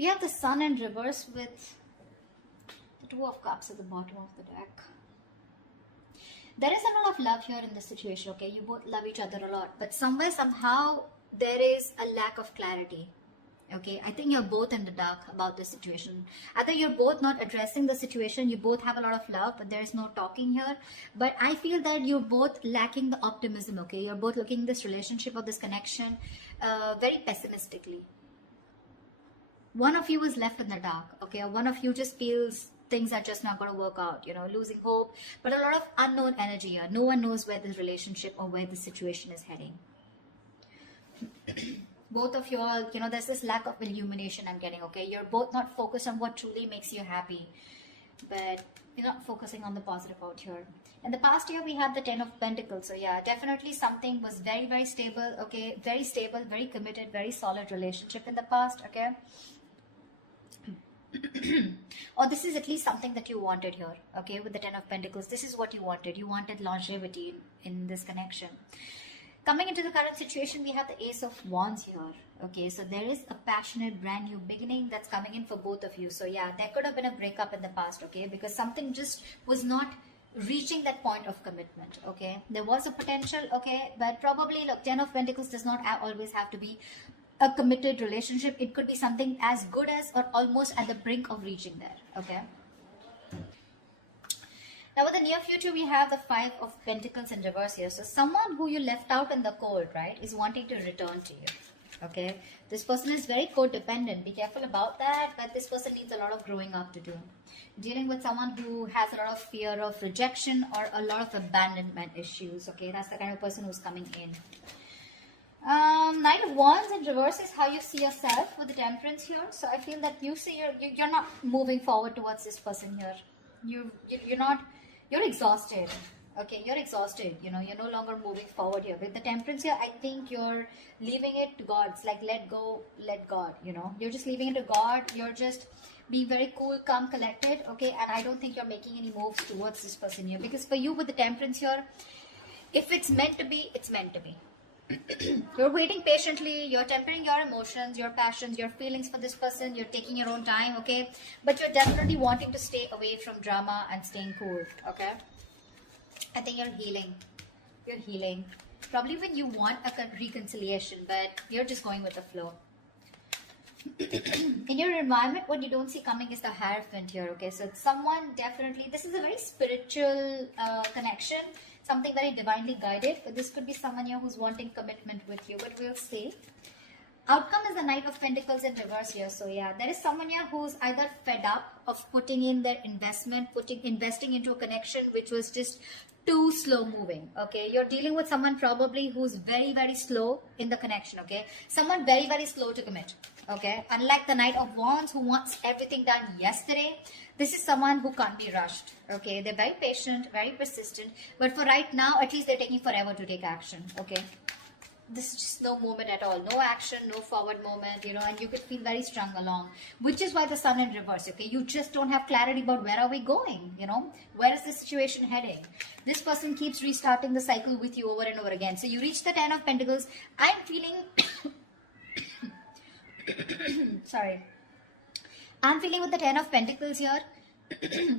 We have the Sun in reverse with the Two of Cups at the bottom of the deck. There is a lot of love here in this situation, okay? You both love each other a lot, but somewhere, somehow, there is a lack of clarity. Okay, I think you're both in the dark about the situation. Either you're both not addressing the situation, you both have a lot of love, but there's no talking here. But I feel that you're both lacking the optimism, okay? You're both looking at this relationship or this connection very pessimistically. One of you is left in the dark, okay? One of you just feels things are just not going to work out, you know, losing hope. But a lot of unknown energy here. No one knows where this relationship or where the situation is heading. Both of you all, you know, there's this lack of illumination I'm getting, okay? You're both not focused on what truly makes you happy, but you're not focusing on the positive out here. In the past year, we had the 10 of Pentacles. So yeah, definitely something was very, very stable, okay? Very stable, very committed, very solid relationship in the past, okay? Or this is at least something that you wanted here, okay? With the 10 of Pentacles, this is what you wanted. You wanted longevity in this connection. Coming into the current situation, we have the Ace of Wands here. Okay, so there is a passionate brand new beginning that's coming in for both of you. So yeah, there could have been a breakup in the past, okay, because something just was not reaching that point of commitment, okay. There was a potential, okay, but probably, look, 10 of Pentacles does not always have to be a committed relationship. It could be something as good as or almost at the brink of reaching there, okay. Now, in the near future, we have the 5 of Pentacles in reverse here. So, someone who you left out in the cold, right, is wanting to return to you. Okay? This person is very codependent. Be careful about that. But this person needs a lot of growing up to do. Dealing with someone who has a lot of fear of rejection or a lot of abandonment issues. Okay? That's the kind of person who's coming in. Knight of Wands in reverse is how you see yourself with the Temperance here. So, I feel that you see you're not moving forward towards this person here. You're exhausted, okay, you're exhausted, you know, you're no longer moving forward here. With the Temperance here, I think you're leaving it to God. It's like let go, let God, you know, you're just leaving it to God. You're just being very cool, calm, collected, okay, and I don't think you're making any moves towards this person here, because for you with the Temperance here, if it's meant to be, it's meant to be. You're waiting patiently, you're tempering your emotions, your passions, your feelings for this person, you're taking your own time, okay? But you're definitely wanting to stay away from drama and staying cool, okay? I think you're healing. You're healing. Probably when you want a reconciliation, but you're just going with the flow. In your environment, what you don't see coming is the Hierophant here, okay? So it's someone definitely, this is a very spiritual connection, something very divinely guided, but this could be someone here who's wanting commitment with you, but we'll see. Outcome is the Knight of Pentacles in reverse here. So yeah, there is someone here who's either fed up of putting in their investment, investing into a connection which was just too slow moving, okay? You're dealing with someone probably who's very, very slow in the connection, okay? Someone very, very slow to commit, okay? Unlike the Knight of Wands who wants everything done yesterday, this is someone who can't be rushed, okay? They're very patient, very persistent, but for right now, at least they're taking forever to take action, okay? This is just no movement at all, no action, no forward movement, you know, and you could feel very strung along, which is why the Sun in reverse, okay? You just don't have clarity about where are we going, you know? Where is the situation heading? This person keeps restarting the cycle with you over and over again. So you reach the 10 of Pentacles. I'm feeling, sorry. I'm feeling with the 10 of Pentacles here.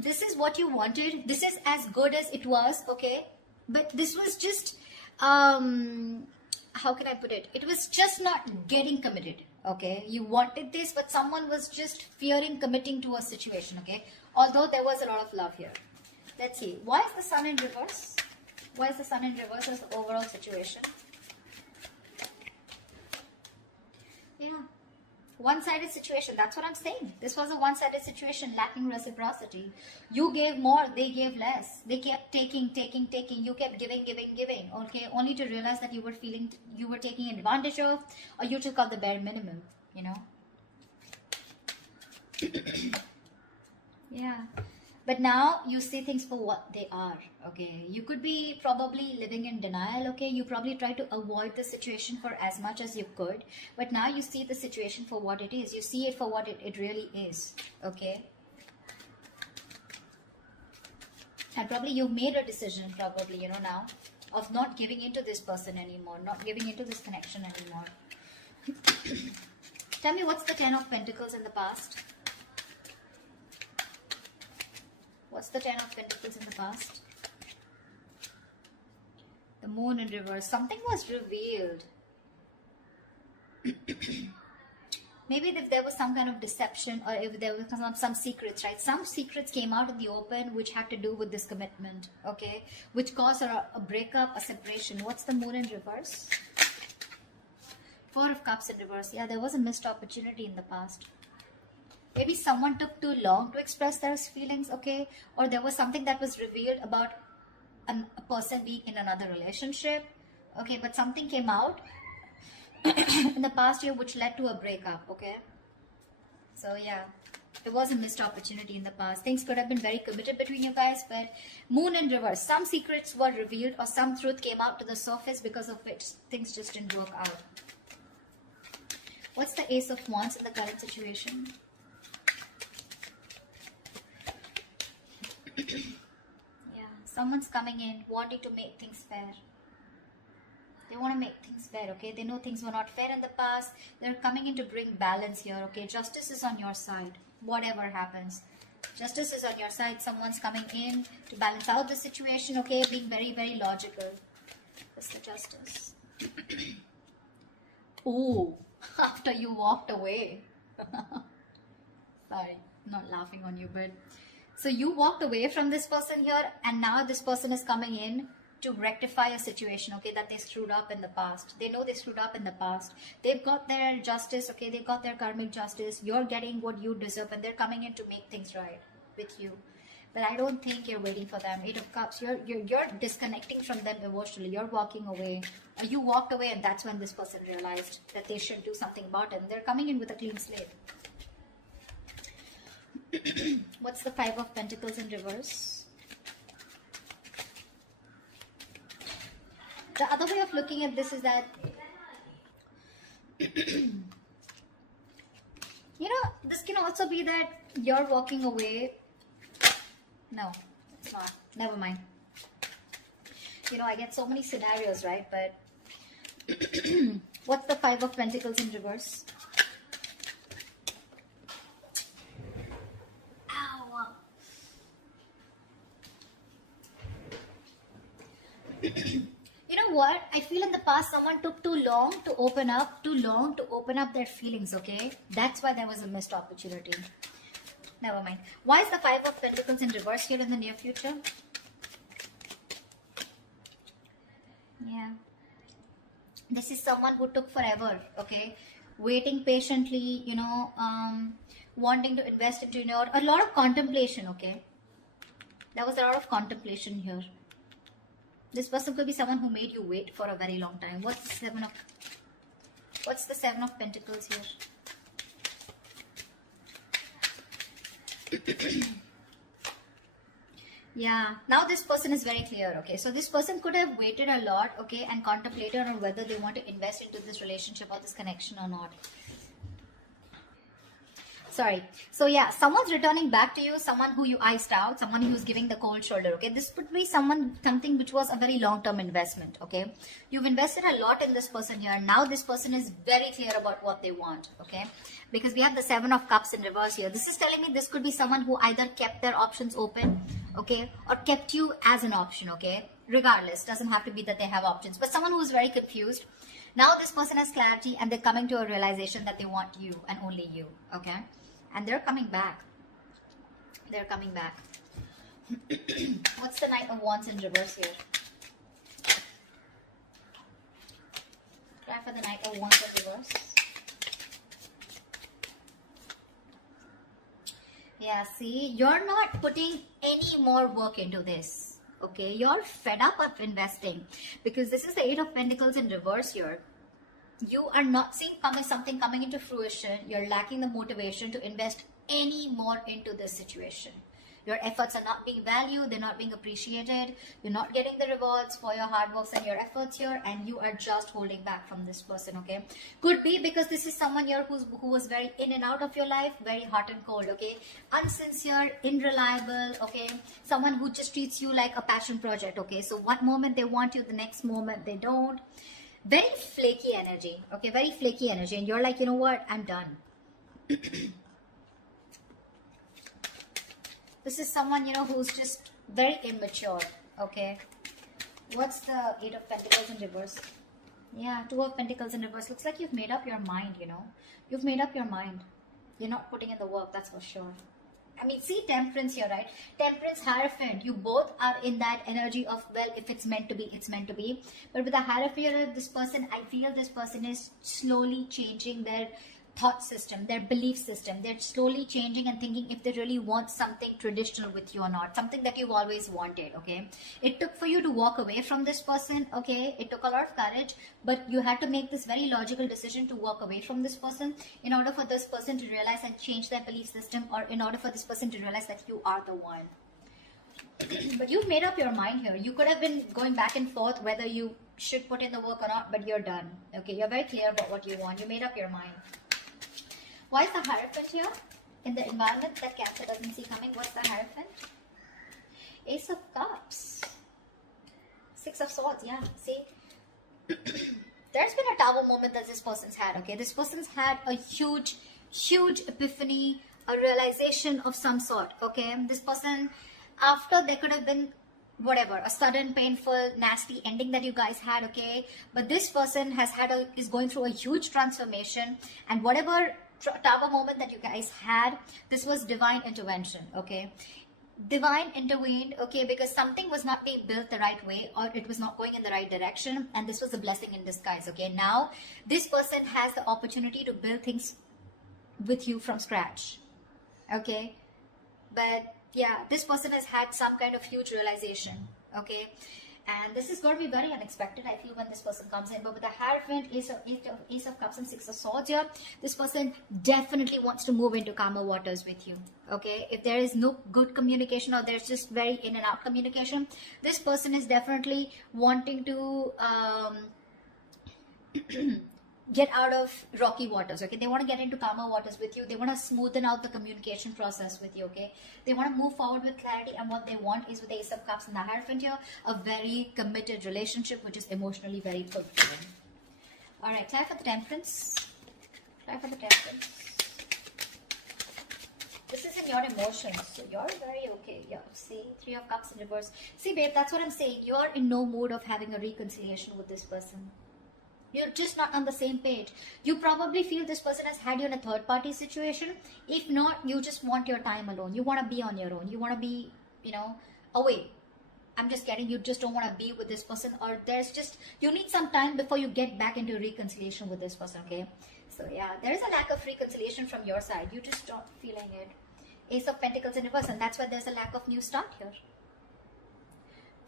This is what you wanted. This is as good as it was, okay? But this was just, how can I put it? It was just not getting committed, okay? You wanted this, but someone was just fearing committing to a situation, okay? Although there was a lot of love here. Let's see. Why is the Sun in reverse? Why is the Sun in reverse as the overall situation? Yeah. One-sided situation. That's what I'm saying. This was a one-sided situation, lacking reciprocity. You gave more, they gave less. They kept taking. You kept giving. Okay, only to realize that you were taking advantage of, or you took out the bare minimum, you know. Yeah. But now you see things for what they are, okay? You could be probably living in denial, okay? You probably try to avoid the situation for as much as you could. But now you see the situation for what it is. You see it for what it really is, okay? And probably you've made a decision, probably, you know, now, of not giving into this person anymore, not giving into this connection anymore. Tell me, what's the Ten of Pentacles in the past? What's the Ten of Pentacles in the past? The Moon in reverse. Something was revealed. Maybe if there was some kind of deception, or if there was some secrets, right? Some secrets came out in the open which had to do with this commitment, okay? Which caused a breakup, a separation. What's the Moon in reverse? Four of Cups in reverse. Yeah, there was a missed opportunity in the past. Maybe someone took too long to express their feelings, okay? Or there was something that was revealed about a person being in another relationship, okay? But something came out in the past year which led to a breakup, okay? So yeah, there was a missed opportunity in the past. Things could have been very committed between you guys, but Moon in reverse. Some secrets were revealed or some truth came out to the surface because of which things just didn't work out. What's the Ace of Wands in the current situation? Yeah, someone's coming in wanting to make things fair. They want to make things fair, okay? They know things were not fair in the past. They're coming in to bring balance here, okay? Justice is on your side, whatever happens. Justice is on your side. Someone's coming in to balance out the situation, okay? Being very, very logical. What's the Justice? Oh, after you walked away. Sorry, not laughing on you, but... So you walked away from this person here, and now this person is coming in to rectify a situation, okay, that they screwed up in the past. They know they screwed up in the past. They've got their justice, okay, they've got their karmic justice. You're getting what you deserve, and they're coming in to make things right with you. But I don't think you're waiting for them. Eight of Cups, you're disconnecting from them emotionally. You're walking away. Or you walked away, and that's when this person realized that they should do something about it. And they're coming in with a clean slate. What's the Five of Pentacles in reverse? The other way of looking at this is that, you know, this can also be that you're walking away. No, it's not. Never mind. You know, I get so many scenarios, right? But what's the Five of Pentacles in reverse? Ow. You know what? I feel in the past someone took too long to open up their feelings, okay? That's why there was a missed opportunity. Never mind. Why is the Five of Pentacles in reverse here in the near future? Yeah. This is someone who took forever, okay? Waiting patiently, you know, wanting to invest into, you know, a lot of contemplation, okay? There was a lot of contemplation here. This person could be someone who made you wait for a very long time. What's the Seven of Pentacles here? Yeah, now this person is very clear, okay? So this person could have waited a lot, okay, and contemplated on whether they want to invest into this relationship or this connection or not. Sorry. So yeah, someone's returning back to you, someone who you iced out, someone who's giving the cold shoulder, okay? This could be something which was a very long-term investment, okay? You've invested a lot in this person here. Now this person is very clear about what they want, okay? Because we have the Seven of Cups in reverse here. This is telling me this could be someone who either kept their options open, okay? Or kept you as an option, okay? Regardless, doesn't have to be that they have options. But someone who's very confused. Now this person has clarity and they're coming to a realization that they want you and only you, okay? And they're coming back. They're coming back. What's the Knight of Wands in reverse here? Try for the Knight of Wands in reverse. Yeah, see, you're not putting any more work into this. Okay, you're fed up of investing because this is the Eight of Pentacles in reverse here. You are not seeing something coming into fruition. You're lacking the motivation to invest any more into this situation. Your efforts are not being valued. They're not being appreciated. You're not getting the rewards for your hard works and your efforts here, and you are just holding back from this person, okay? Could be because this is someone here who was very in and out of your life, very hot and cold, okay? Unsincere, unreliable, okay? Someone who just treats you like a passion project, okay? So one moment they want you, the next moment they don't. Very flaky energy, okay, very flaky energy, and you're like, you know what, I'm done. This is someone, you know, who's just very immature, okay. What's the Eight of Pentacles in reverse? Yeah, Two of Pentacles in reverse. Looks like you've made up your mind, you know. You've made up your mind. You're not putting in the work, that's for sure. I mean, see Temperance here, right? Temperance, Hierophant. You both are in that energy of, well, if it's meant to be, it's meant to be. But with the Hierophant, this person, I feel this person is slowly changing their thought system, their belief system. They're slowly changing and thinking if they really want something traditional with you or not, something that you've always wanted, okay. It took for you to walk away from this person, okay. It took a lot of courage, but you had to make this very logical decision to walk away from this person in order for this person to realize and change their belief system, or in order for this person to realize that you are the one. But you've made up your mind here. You could have been going back and forth whether you should put in the work or not, but you're done, okay. You're very clear about what you want. You made up your mind. Why is the Hierophant here? In the environment that Cancer doesn't see coming, what's the Hierophant? Ace of Cups. Six of Swords, yeah, see? There's been a Tower moment that this person's had, okay? This person's had a huge epiphany, a realization of some sort, okay? This person, after there could have been whatever, a sudden, painful, nasty ending that you guys had, okay? But this person is going through a huge transformation, and whatever Tower moment that you guys had, this was divine intervention, okay. Divine intervened, okay, because something was not being built the right way, or it was not going in the right direction, and this was a blessing in disguise, okay. Now this person has the opportunity to build things with you from scratch, okay. But yeah, this person has had some kind of huge realization, okay. And this is going to be very unexpected, I feel, when this person comes in. But with the Hierophant, Ace of Cups and Six of Swords here, this person definitely wants to move into calmer waters with you, okay? If there is no good communication, or there's just very in and out communication, this person is definitely wanting to get out of rocky waters, okay. They want to get into calmer waters with you. They want to smoothen out the communication process with you, okay. They want to move forward with clarity, and what they want is, with the Ace of Cups and the Hierophant here, a very committed relationship which is emotionally very fulfilling. All right, try for the Temperance. Try for the Temperance. This is in your emotions, so you're very okay. Yeah, see, Three of Cups in reverse. See, babe, that's what I'm saying. You're in no mood of having a reconciliation with this person. You're just not on the same page. You probably feel this person has had you in a third party situation. If not, you just want your time alone. You want to be on your own. You want to be, you know, away. I'm just getting, you just don't want to be with this person, or there's just, you need some time before you get back into reconciliation with this person, okay? So yeah, there is a lack of reconciliation from your side. You just not feeling it. Ace of Pentacles in reverse, and that's why there's a lack of new start here.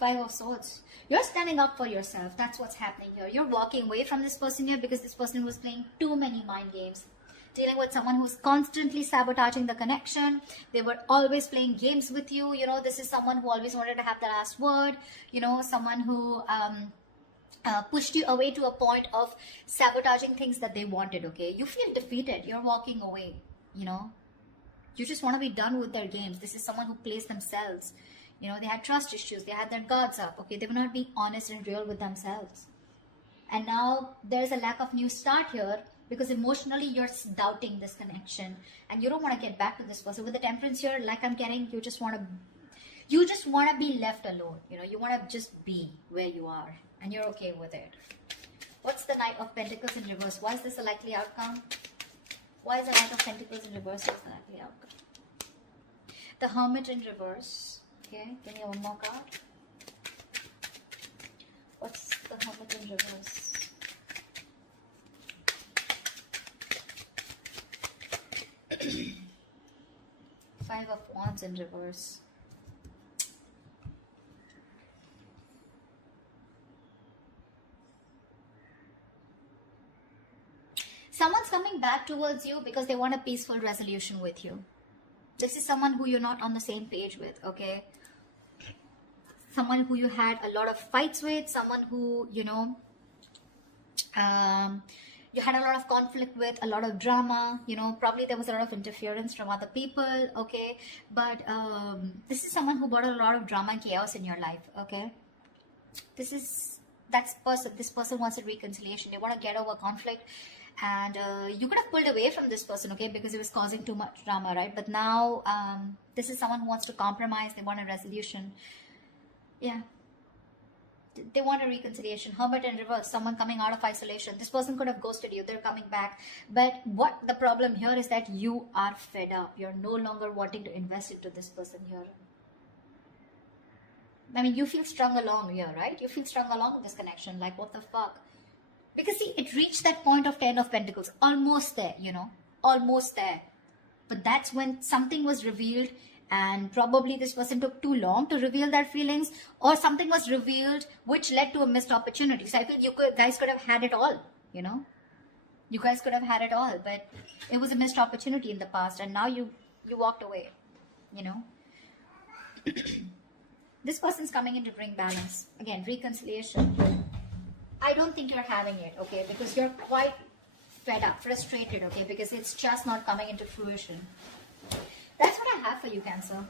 Five of Swords. You're standing up for yourself. That's what's happening here. You're walking away from this person here because this person was playing too many mind games. Dealing with someone who's constantly sabotaging the connection. They were always playing games with you. You know, this is someone who always wanted to have the last word. You know, someone who pushed you away to a point of sabotaging things that they wanted, okay? You feel defeated. You're walking away, you know. You just want to be done with their games. This is someone who plays themselves. You know, they had trust issues. They had their guards up. Okay, they were not being honest and real with themselves. And now there's a lack of new start here because emotionally you're doubting this connection and you don't want to get back to this person. With the Temperance here, like I'm getting, you just want to be left alone. You know, you want to just be where you are and you're okay with it. What's the Knight of Pentacles in reverse? Why is this a likely outcome? Why is the Knight of Pentacles in reverse a likely outcome? The Hermit in reverse. Okay, give me one more card. What's the Hermit in reverse? Five of Wands in reverse. Someone's coming back towards you because they want a peaceful resolution with you. This is someone who you're not on the same page with, okay? Someone who you had a lot of fights with, someone who, you know, you had a lot of conflict with, a lot of drama, you know, probably there was a lot of interference from other people, okay? But this is someone who brought a lot of drama and chaos in your life, okay? This this person wants a reconciliation. They want to get over conflict, and you could have pulled away from this person, okay, because it was causing too much drama, right? But now this is someone who wants to compromise. They want a resolution. Yeah, they want a reconciliation. Hermit in reverse, someone coming out of isolation. This person could have ghosted you. They're coming back. But what the problem here is that you are fed up. You're no longer wanting to invest into this person here. I mean, you feel strung along here, right? You feel strung along with this connection. Like, what the fuck? Because see, it reached that point of 10 of Pentacles. Almost there, you know. Almost there. But that's when something was revealed, and probably this person took too long to reveal their feelings, or something was revealed which led to a missed opportunity. So I feel you guys could have had it all, you know. You guys could have had it all, but it was a missed opportunity in the past, and now you walked away, you know. This person's coming in to bring balance. Again, reconciliation. I don't think you're having it, okay, because you're quite fed up, frustrated, okay, because it's just not coming into fruition. That's what I have for you, Cancer.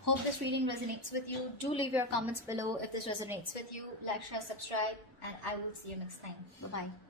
Hope this reading resonates with you. Do leave your comments below if this resonates with you. Like, share, subscribe, and I will see you next time. Bye-bye.